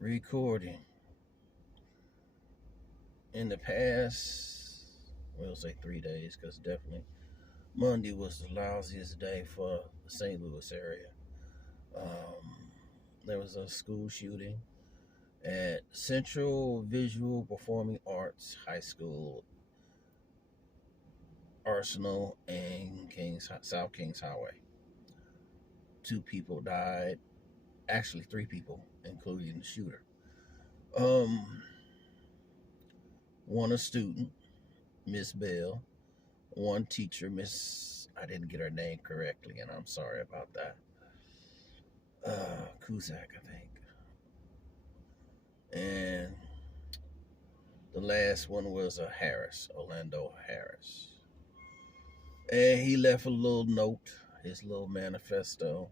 recording. In the past, we'll say 3 days, because definitely Monday was the lousiest day for the St. Louis area. Um, there was a school shooting at Central Visual Performing Arts High School, Arsenal, and South Kings Highway. Two people died, actually three people, including the shooter. Um, One a student, Miss Bell. One teacher, Miss, I didn't get her name correctly, and I'm sorry about that. Cusack, I think. And the last one was a Harris, Orlando Harris. And he left a little note, his little manifesto.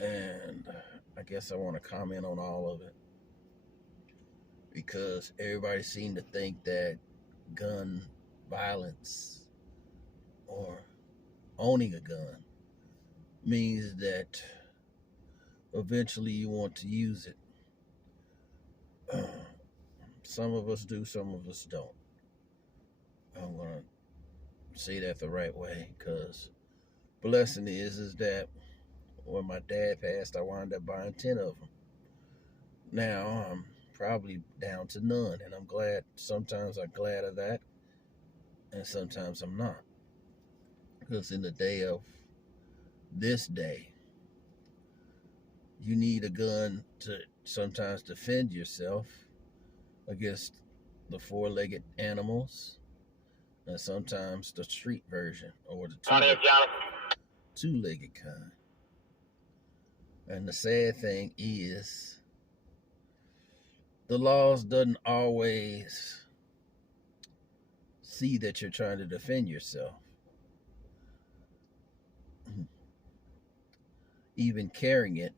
And I guess I want to comment on all of it because everybody seemed to think that gun violence or owning a gun means that eventually you want to use it. Some of us do, some of us don't. I'm going to say that the right way because blessing is that when my dad passed, I wound up buying 10 of them. Now I'm probably down to none, and I'm glad. Sometimes I'm glad of that, and sometimes I'm not. Because in the day of this day, you need a gun to sometimes defend yourself against the four-legged animals, and sometimes the street version or the two-legged kind. And the sad thing is, the laws doesn't always see that you're trying to defend yourself. Even carrying it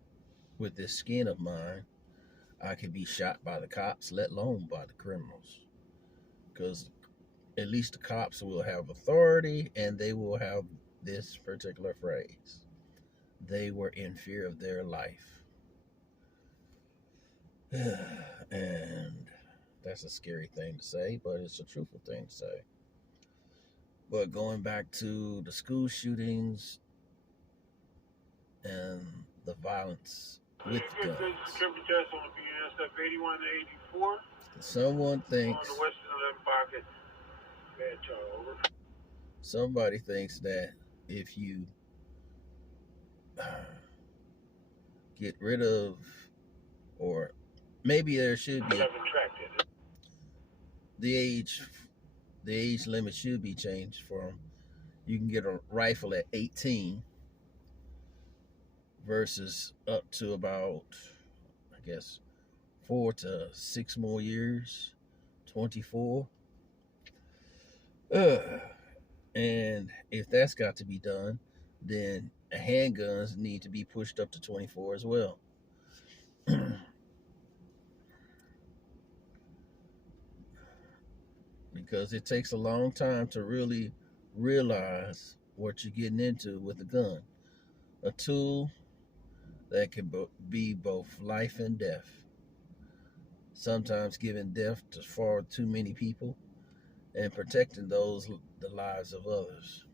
with this skin of mine, I could be shot by the cops, let alone by the criminals. Because at least the cops will have authority and they will have this particular phrase. They were in fear of their life. And that's a scary thing to say, but it's a truthful thing to say. But going back to the school shootings and the violence with guns. Someone thinks, somebody thinks that if you get rid of, or maybe there should be the age limit should be changed from you can get a rifle at 18 versus up to about, I guess, 4 to 6 more years, 24. And if that's got to be done, then handguns need to be pushed up to 24 as well. Because it takes a long time to really realize what you're getting into with a gun. A tool that can be both life and death. Sometimes giving death to far too many people and protecting the lives of others.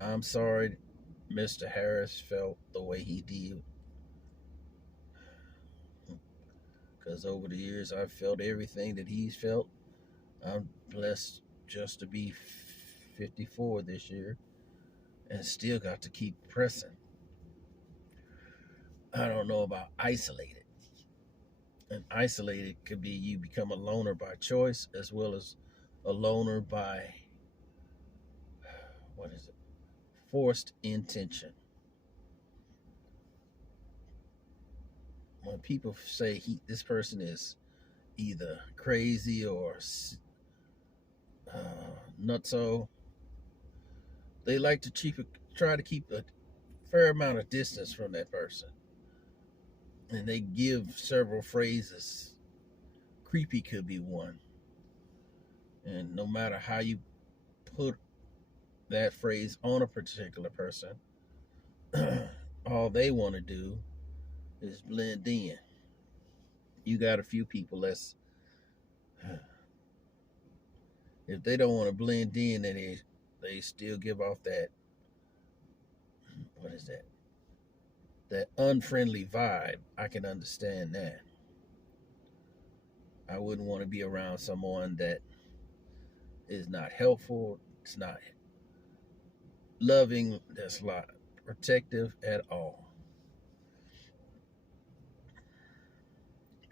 I'm sorry Mr. Harris felt the way he did. Because over the years, I've felt everything that he's felt. I'm blessed just to be 54 this year and still got to keep pressing. I don't know about isolated. And isolated could be you become a loner by choice as well as a loner by, forced intention. When people say this person is either crazy or nutso, they like to try to keep a fair amount of distance from that person. And they give several phrases. Creepy could be one. And no matter how you put that phrase on a particular person, all all they want to do is blend in. You got a few people that's, if they don't want to blend in, then they still give off that, what is that? That unfriendly vibe. I can understand that. I wouldn't want to be around someone that is not helpful, it's not loving, that's not protective at all.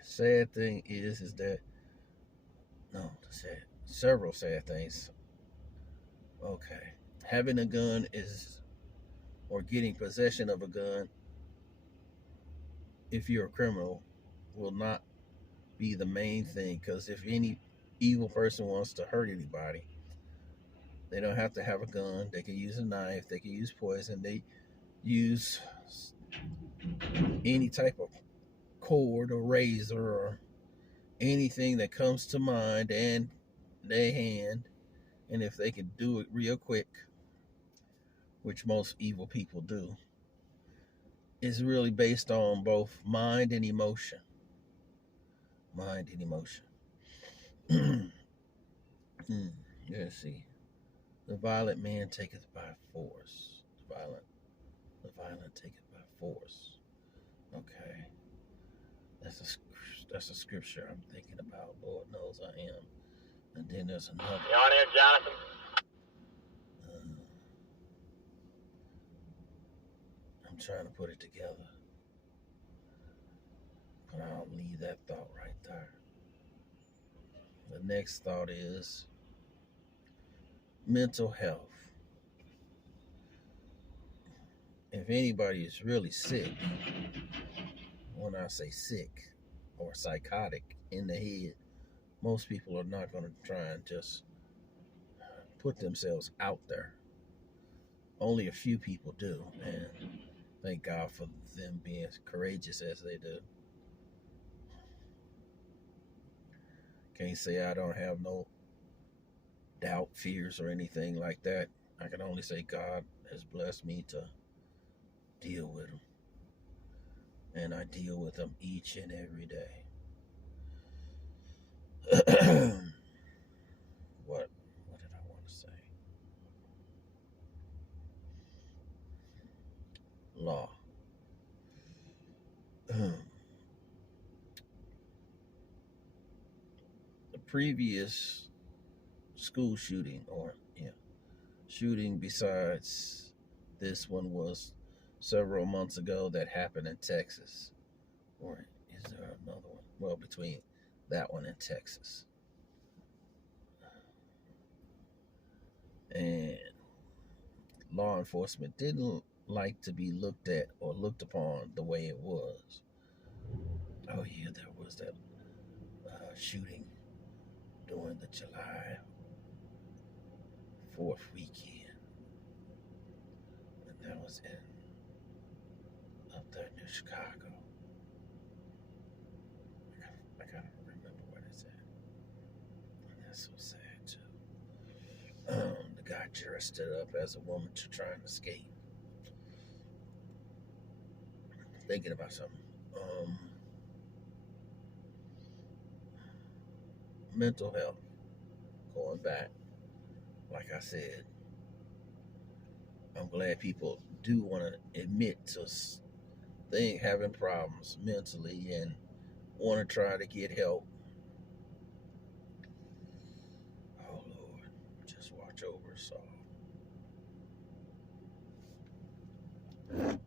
Sad thing is that, no, several sad things. Okay. Having a gun is, or getting possession of a gun, if you're a criminal, will not be the main thing, because if any evil person wants to hurt anybody, they don't have to have a gun. They can use a knife, they can use poison, they use any type of cord or razor or anything that comes to mind and their hand. And if they can do it real quick, which most evil people do, is really based on both mind and emotion. Mind and emotion. Let's see. The violent man taketh by force. The violent taketh by force. Okay. That's a scripture I'm thinking about. Lord knows I am. And then there's another. You on here, Jonathan? I'm trying to put it together. But I'll leave that thought right there. The next thought is mental health. If anybody is really sick, when I say sick or psychotic in the head, most people are not going to try and just put themselves out there. Only a few people do, and thank God for them being courageous as they do. Can't say I don't have no doubt, fears, or anything like that. I can only say God has blessed me to deal with them. And I deal with them each and every day. What did I want to say? Law. The previous school shooting, shooting besides this one, was several months ago that happened in Texas. Or is there another one? Well, between that one and Texas. And law enforcement didn't like to be looked at or looked upon the way it was. Oh yeah, there was that shooting during the July 4th weekend. And that was up there near Chicago. I gotta remember what it's at. And that's so sad too. The guy dressed it up as a woman to try and escape. Thinking about something. Mental health. Going back, like I said, I'm glad people do want to admit to having problems mentally and want to try to get help. Oh Lord, just watch over us all.